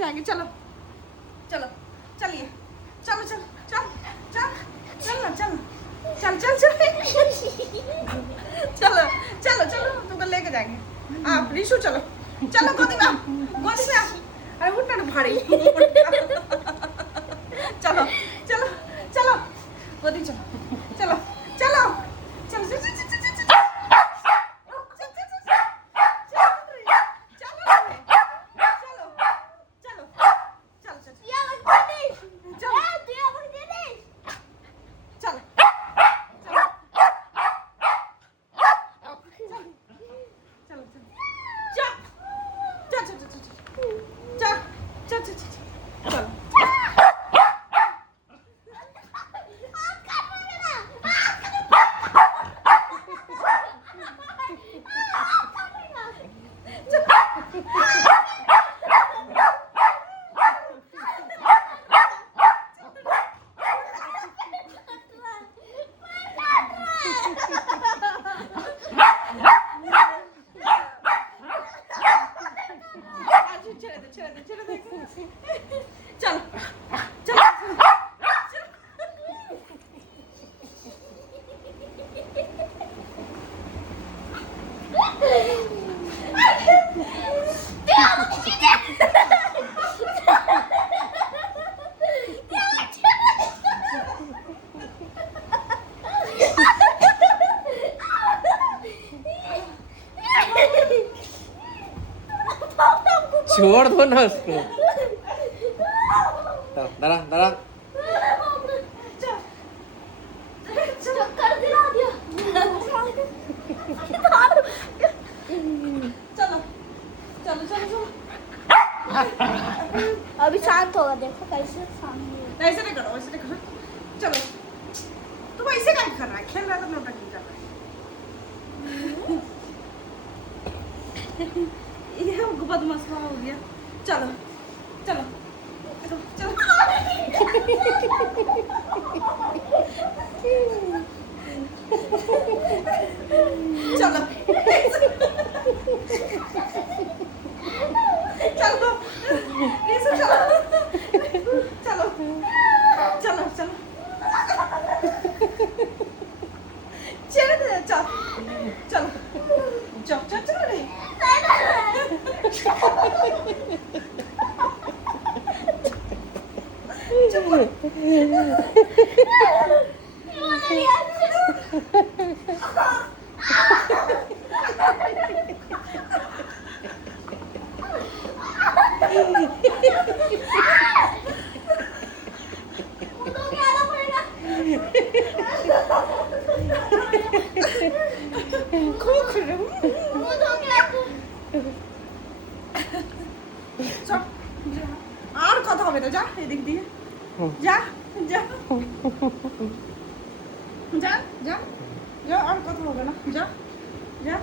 जाएंगे। चलो चलो चलिए चलो चल चल चल चल ना चल चल चल चल चलो चलो चलो तुमको लेके जाएंगे आप रिशु चलो चलो गोदी में गोदी में अरे उठना ना भारी चलो चलो चलो गोदी चलो चलो चलो चलो चलो छोड़ दो ना उसको। दरा दरा अभी शांत होगा, देखो कैसे शांत। ऐसे नहीं करो, ऐसे नहीं करो। चलो तुम ऐसे क्या कर रहा है? खेल रहा है तो नौटंकी कर रहा है। ये हमको बदमाश हो गया। चलो चलो चलो चलो चलो चलो ऐसे चलो चलो चलो चलो चलो चलो चलो चलो चलो चलो रे আর কথা হবে না, যা এদিক দিয়ে যা যা যা যা যা আর কথা হবে না, যা যা